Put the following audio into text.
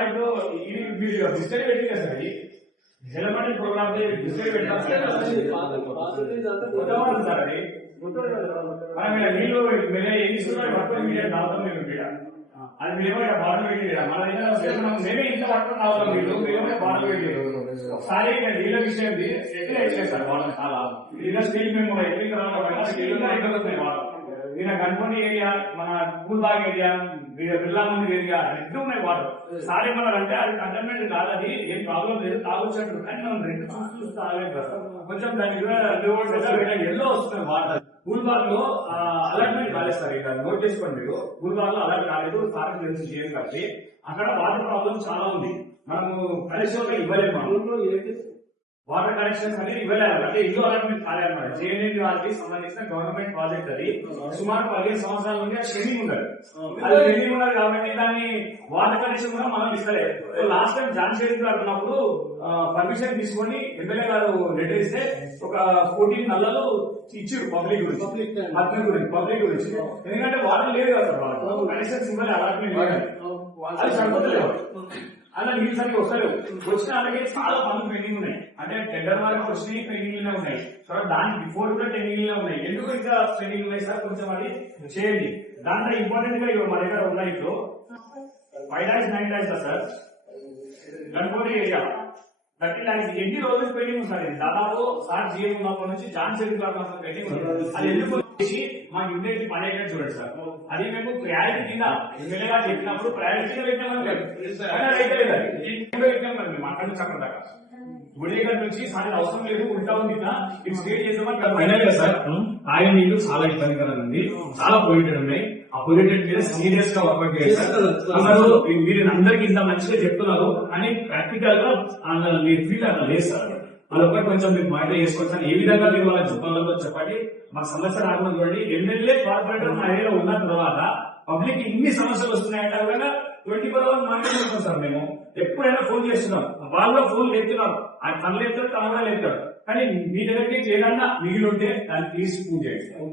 ఇప్పుడు ఇది మీరు డిస్కస్ పెట్టింది సార్ ఇది డెవలప్మెంట్ ప్రోగ్రామ్ డిస్కస్ పెట్టాలి సార్ అది నీళ్ళు మీరు ఏం తీసుకున్నారు పట్టుకొని మీరు తాగుతాం మీరు అది మేము బాటలు పెట్టిరా మన మేమే ఇంత పట్టుకొని తాగుతాం మీరు మేమే బాటలు పెట్టారు ఒకసారి నీళ్ళ విషయం ఎట్లా వచ్చాయి సార్ వాళ్ళని చాలా నీళ్ళ స్టీల్ మేము ఎట్లా స్టీల్ వాడతాం ఈయన గన్పొండి ఏరియా మన పూల్బాగ్ ఏరియా బిర్లామంది ఏరియా రెండు ఉన్నాయి వాటర్ సార్ ఏమన్నారంటే అది కంటైన్మెంట్ కాదు అది ఏం ప్రాబ్లం లేదు తాగొచ్చినట్టు కానీ మనం రెండు చూసి తాగలేదు కదా కొంచెం దాని ఎల్లో వస్తుంది వాటర్ పూల్బాగ్ లో అలాట్మెంట్ కాలేదు సార్ ఇక్కడ నోట్ చేసుకోండి మీరు పూల్బాగ్ లో అలర్ట్ కాలేదు సార్ తెలిసి చేయదు కాబట్టి అక్కడ వాటర్ ప్రాబ్లం చాలా ఉంది మనము కనెక్షన్ ఇవ్వలేము వాటర్ కనెక్షన్స్ అనేది ఇవ్వలేదు అంటే ఇల్లు అలాట్మెంట్ కాలేదన్నమాట జేఎన్ఎన్ వాళ్ళకి సంబంధించిన గవర్నమెంట్ ప్రాజెక్ట్ అది సుమారు 15 సంవత్సరాల నుండి ట్రైనింగ్ ఉండదు అది ట్రైనింగ్ ఉండదు కాబట్టి దాన్ని వాటర్ కనెక్షన్ కూడా మనం ఇస్తలేదు లాస్ట్ టైం జాన్ షేరింగ్ గారు ఉన్నప్పుడు పర్మిషన్ తీసుకొని ఎమ్మెల్యే గారు లెటర్ ఇస్తే ఒక 14 నల్లలు ఇచ్చారు పబ్లిక్ గురించి ఎందుకంటే వాటర్ లేదు కదా సార్ కనెక్షన్స్ ఇవ్వాలి అలాట్మెంట్ అది సరిపోతలేదు అలా నీళ్ళు సరిగ్గా వస్తారు వచ్చిన అలాగే చాలా పనులు పెండింగ్ ఉన్నాయి అంటే టెండర్ వరకు వచ్చినాయి పెండింగ్ ఉన్నాయి సో దానికి బిఫోర్ కూడా పెండింగ్ ఉన్నాయి ఎందుకు ఇంకా పెండింగ్ ఉన్నాయి సార్ కొంచెం అది చేయండి దాంట్లో ఇంపార్టెంట్ గా మన దగ్గర ఉన్నాయి ఇప్పుడు 5 lakhs 9 lakhs sir Ganpuri area 30 lakhs ఎన్ని రోజులు పెండింగ్ సార్ ఇది దాదాపు సార్ జీఎం ఉన్నప్పటి నుంచి జాన్ షెడ్యూల్ కాకుండా పెండింగ్ ఉంది అది ఎందుకు మాకు ఇమ్మీడియట్లీ పని అయ్యేది చూడండి సార్ అది మేము ప్రయారిటీ కింద ఎమ్మెల్యేగా చెప్పినప్పుడు ప్రయారిటీ కింద పెట్టాం మేము అక్కడ నుంచి అక్కడ దాకా గుడిగడ్ నుంచి సార్ అవసరం లేదు ఉల్టా ఉంది ఇది స్టే చేద్దామని సార్ తాగే నీళ్లు చాలా ఇబ్బందికరంగా ఉంది చాలా పొల్యూటెడ్ ఉన్నాయి ఆ పొల్యూటెడ్ మీద సీరియస్ గా వర్క్ చేస్తారు మీరు అందరికి ఇంత మంచిగా చెప్తున్నారు కానీ ప్రాక్టికల్ గా మీరు ఫీల్ అట్లా లేదు సార్ మరొకటి కొంచెం మీరు మానిటర్ చేసుకోవచ్చు ఏ విధంగా మీరు వాళ్ళ చెప్పాలో చెప్పండి మాకు సమస్య రాకుండా చూడండి ఎమ్మెల్యే కార్పొరేటర్ మా ఏరియాలో ఉన్న తర్వాత పబ్లిక్ ఇన్ని సమస్యలు వస్తున్నాయంటే విధంగా 24 hours మానిటర్ చేస్తాం సార్ మేము ఎప్పుడైనా ఫోన్ చేస్తున్నాం వాళ్ళు ఫోన్ లేపుతున్నారు ఆయన తన లేపుతారు తన కూడా లేపుతారు కానీ మీ దగ్గరికి ఏదన్నా మిగిలి ఉంటే దాన్ని తీసి పూజ చేస్తారు